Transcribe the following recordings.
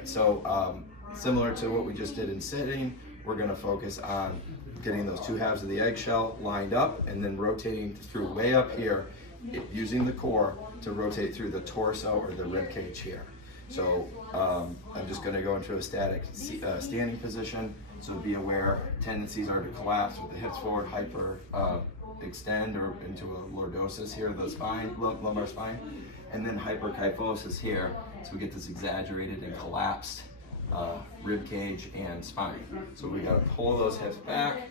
right, so similar to what we just did in sitting, we're gonna focus on getting those two halves of the eggshell lined up and then rotating through way up here, using the core to rotate through the torso or the rib cage here. So I'm just gonna go into a static standing position. So be aware, tendencies are to collapse with the hips forward, hyper extend or into a lordosis here, the spine, lumbar spine, and then hyperkyphosis here. So we get this exaggerated and collapsed rib cage and spine. So we gotta pull those hips back,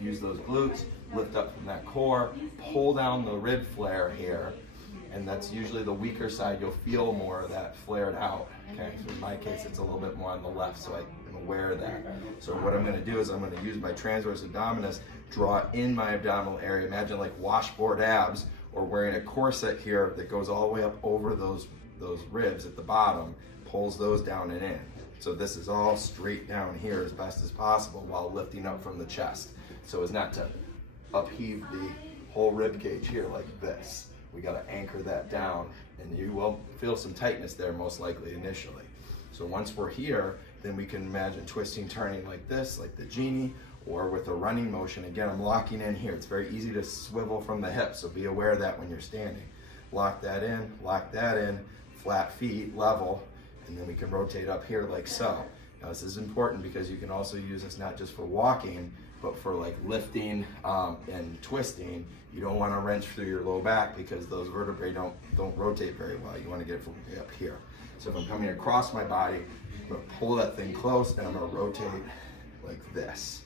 use those glutes, lift up from that core, pull down the rib flare here, and that's usually the weaker side. You'll feel more of that flared out, okay? So in my case, it's a little bit more on the left, so I'm aware of that. So what I'm gonna do is I'm gonna use my transverse abdominis, draw in my abdominal area. Imagine like washboard abs, or wearing a corset here that goes all the way up over those ribs at the bottom, pulls those down and in. So this is all straight down here as best as possible while lifting up from the chest. So as not to upheave the whole rib cage here like this. We gotta anchor that down, and you will feel some tightness there most likely initially. So once we're here, then we can imagine twisting, turning like this, like the genie, or with a running motion. Again, I'm locking in here. It's very easy to swivel from the hips, so be aware of that when you're standing. Lock that in, flat feet, level, and then we can rotate up here like so. Now this is important because you can also use this not just for walking, but for like lifting and twisting. You don't want to wrench through your low back because those vertebrae don't rotate very well. You want to get it from up here. So if I'm coming across my body, I'm going to pull that thing close and I'm going to rotate like this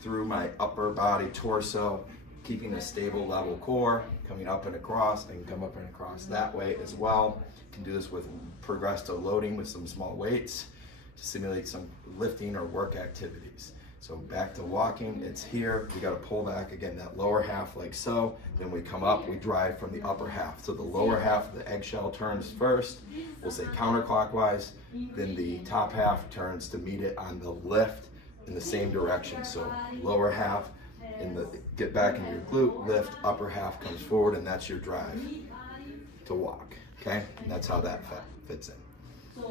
through my upper body, torso, keeping a stable level core, coming up and across. I can come up and across that way as well. You can do this with progressive loading with some small weights to simulate some lifting or work activities. So back to walking, it's here. We got to pull back again, that lower half like so. Then we come up, we drive from the upper half. So the lower half of the eggshell turns first. We'll say counterclockwise. Then the top half turns to meet it on the lift in the same direction. So lower half, get back in your glute, lift, upper half comes forward, and that's your drive to walk, okay? And that's how that fits in.